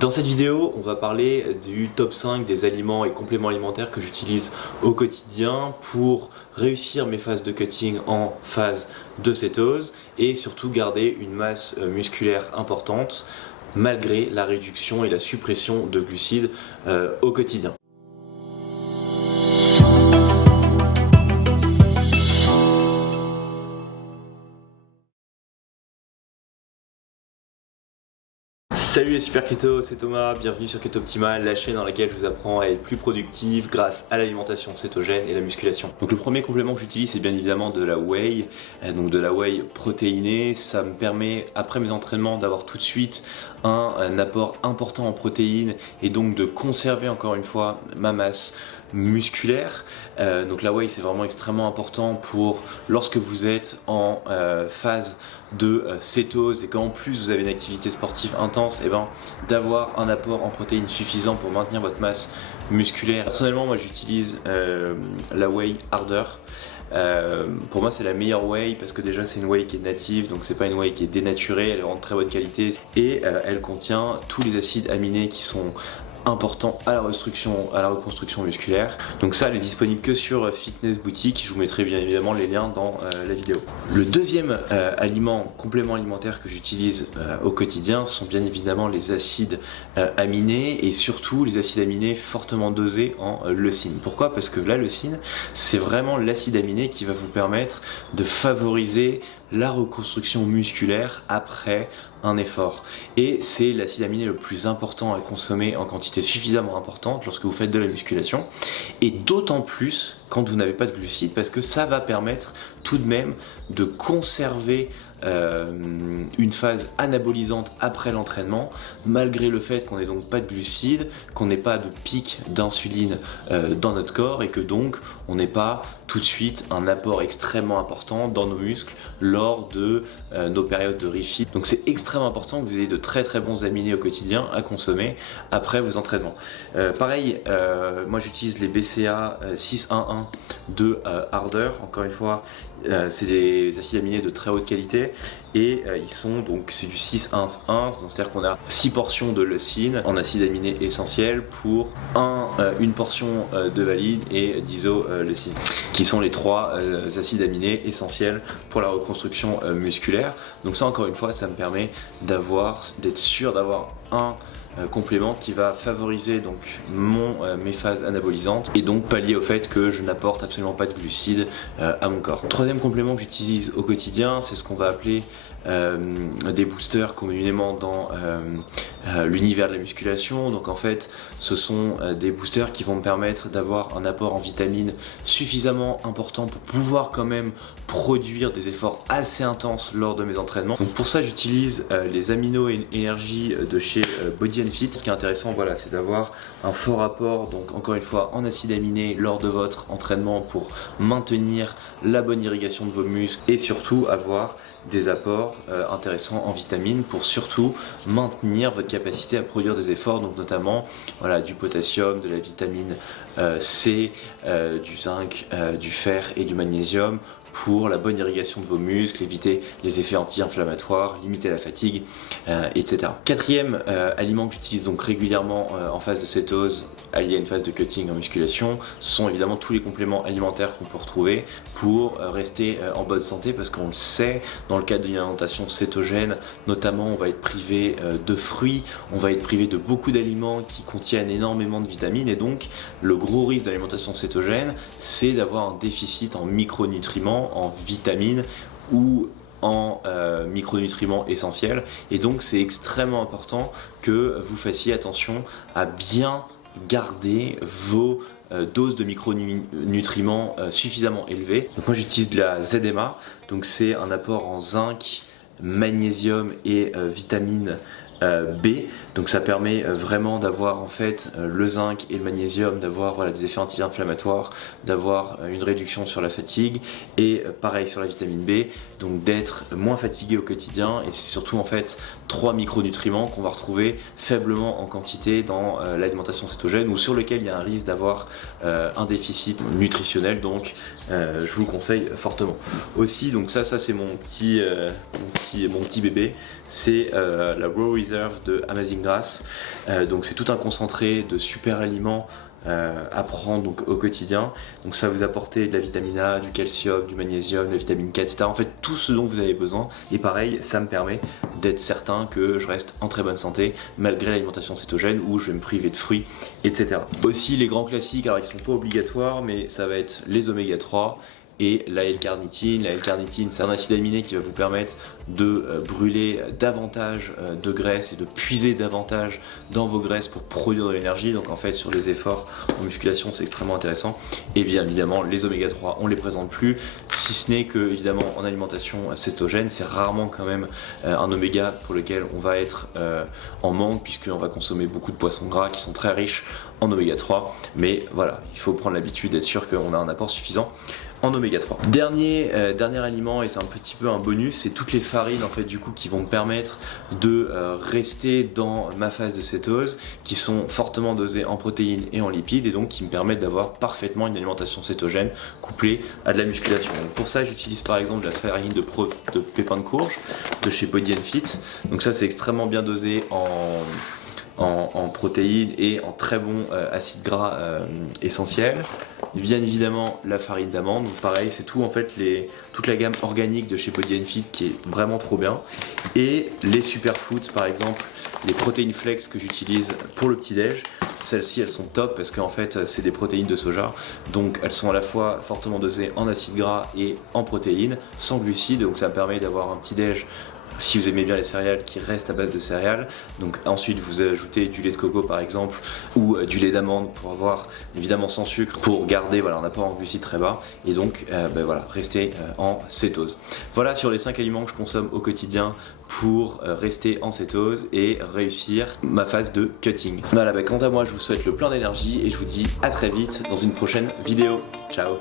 Dans cette vidéo, on va parler du top 5 des aliments et compléments alimentaires que j'utilise au quotidien pour réussir mes phases de cutting en phase de cétose et surtout garder une masse musculaire importante malgré la réduction et la suppression de glucides au quotidien. Salut les super keto, c'est Thomas, bienvenue sur Keto Optimal, la chaîne dans laquelle je vous apprends à être plus productif grâce à l'alimentation cétogène et la musculation. Donc le premier complément que j'utilise c'est bien évidemment de la whey, donc de la whey protéinée. Ça me permet après mes entraînements d'avoir tout de suite un apport important en protéines et donc de conserver encore une fois ma masse musculaire. Donc la whey c'est vraiment extrêmement important pour lorsque vous êtes en phase de cétose et qu'en plus vous avez une activité sportive intense, et d'avoir un apport en protéines suffisant pour maintenir votre masse musculaire. Personnellement moi j'utilise la whey harder. Pour moi c'est la meilleure whey parce que déjà c'est une whey qui est native, donc c'est pas une whey qui est dénaturée, elle est vraiment de très bonne qualité et elle contient tous les acides aminés qui sont important à la reconstruction musculaire. Donc ça elle est disponible que sur Fitness Boutique, je vous mettrai bien évidemment les liens dans la vidéo. Le deuxième complément alimentaire que j'utilise au quotidien sont bien évidemment les acides aminés et surtout les acides aminés fortement dosés en leucine. Pourquoi? Parce que la leucine c'est vraiment l'acide aminé qui va vous permettre de favoriser la reconstruction musculaire après un effort et c'est l'acide aminé le plus important à consommer en quantité suffisamment importante lorsque vous faites de la musculation et d'autant plus quand vous n'avez pas de glucides parce que ça va permettre tout de même de conserver une phase anabolisante après l'entraînement malgré le fait qu'on n'ait donc pas de glucides, qu'on n'ait pas de pic d'insuline dans notre corps et que donc on n'ait pas tout de suite un apport extrêmement important dans nos muscles lors de nos périodes de refeed. Donc c'est extrêmement important que vous ayez de très bons aminés au quotidien à consommer après vos entraînements. Pareil, moi j'utilise les BCA 611 de Harder, encore une fois c'est des acides aminés de très haute qualité et ils sont donc c'est du 6-1-1, c'est-à-dire qu'on a 6 portions de leucine en acides aminés essentiels pour une portion de valine et d'isoleucine qui sont les 3 acides aminés essentiels pour la reconstruction musculaire. Donc ça encore une fois ça me permet d'être sûr d'avoir un complément qui va favoriser donc mes phases anabolisantes et donc pallier au fait que je n'apporte absolument pas de glucides à mon corps. Le troisième complément que j'utilise au quotidien c'est ce qu'on va appeler des boosters communément dans l'univers de la musculation. Donc en fait ce sont des boosters qui vont me permettre d'avoir un apport en vitamines suffisamment important pour pouvoir quand même produire des efforts assez intenses lors de mes entraînements. Donc pour ça j'utilise les Amino Energy de chez Body & Fit. Ce qui est intéressant voilà, c'est d'avoir un fort apport donc encore une fois en acides aminés lors de votre entraînement pour maintenir la bonne irrigation de vos muscles et surtout avoir des apports intéressants en vitamines pour surtout maintenir votre capacité à produire des efforts, donc notamment voilà, du potassium, de la vitamine C, du zinc, du fer et du magnésium pour la bonne irrigation de vos muscles, éviter les effets anti-inflammatoires, limiter la fatigue, etc. Quatrième aliment que j'utilise donc régulièrement en phase de cétose allié à une phase de cutting en musculation, ce sont évidemment tous les compléments alimentaires qu'on peut retrouver pour rester en bonne santé parce qu'on le sait, dans le cadre d'une alimentation cétogène, notamment on va être privé de fruits, on va être privé de beaucoup d'aliments qui contiennent énormément de vitamines et donc le gros risque de l'alimentation cétogène c'est d'avoir un déficit en micronutriments, en vitamines ou en micronutriments essentiels et donc c'est extrêmement important que vous fassiez attention à bien garder vos doses de micronutriments suffisamment élevées. Donc moi j'utilise de la ZMA, donc c'est un apport en zinc, magnésium et vitamine B, donc ça permet vraiment d'avoir en fait le zinc et le magnésium, d'avoir voilà, des effets anti-inflammatoires, d'avoir une réduction sur la fatigue et pareil sur la vitamine B, donc d'être moins fatigué au quotidien et c'est surtout en fait 3 micronutriments qu'on va retrouver faiblement en quantité dans l'alimentation cétogène ou sur lequel il y a un risque d'avoir un déficit nutritionnel, donc je vous le conseille fortement. Aussi, donc ça c'est mon petit bébé, c'est la Raw Reserve de Amazing Grass. Donc c'est tout un concentré de super aliments à prendre donc au quotidien. Donc ça va vous apporter de la vitamine A, du calcium, du magnésium, de la vitamine K, etc. En fait tout ce dont vous avez besoin, et pareil ça me permet d'être certain que je reste en très bonne santé malgré l'alimentation cétogène où je vais me priver de fruits, etc. Aussi les grands classiques, alors ils sont pas obligatoires, mais ça va être les oméga 3 et la L-carnitine. La L-carnitine, c'est un acide aminé qui va vous permettre de brûler davantage de graisse et de puiser davantage dans vos graisses pour produire de l'énergie. Donc en fait sur les efforts en musculation c'est extrêmement intéressant. Et bien évidemment les oméga 3 on les présente plus, si ce n'est que évidemment en alimentation cétogène c'est rarement quand même un oméga pour lequel on va être en manque, puisqu'on va consommer beaucoup de poissons gras qui sont très riches en oméga 3. Mais voilà, il faut prendre l'habitude d'être sûr qu'on a un apport suffisant en oméga 3. Dernier aliment, et c'est un petit peu un bonus, c'est toutes les farines en fait du coup qui vont me permettre de rester dans ma phase de cétose, qui sont fortement dosées en protéines et en lipides, et donc qui me permettent d'avoir parfaitement une alimentation cétogène couplée à de la musculation. Donc pour ça j'utilise par exemple la farine de pépins de courge de chez Body & Fit. Donc ça c'est extrêmement bien dosé en protéines et en très bons acides gras essentiels. Et bien évidemment la farine d'amande, donc pareil c'est tout en fait toute la gamme organique de chez Body & Fit qui est vraiment trop bien. Et les superfoods par exemple, les protéines flex que j'utilise pour le petit déj, celles-ci elles sont top parce qu'en fait c'est des protéines de soja, donc elles sont à la fois fortement dosées en acides gras et en protéines, sans glucides, donc ça me permet d'avoir un petit déj, si vous aimez bien les céréales, qui reste à base de céréales. Donc ensuite vous ajoutez du lait de coco par exemple ou du lait d'amande pour avoir évidemment sans sucre, pour garder voilà, un apport en glucides très bas, et donc voilà, rester en cétose. Voilà sur les 5 aliments que je consomme au quotidien pour rester en cétose et réussir ma phase de cutting. Voilà, quant à moi je vous souhaite le plein d'énergie et je vous dis à très vite dans une prochaine vidéo. Ciao.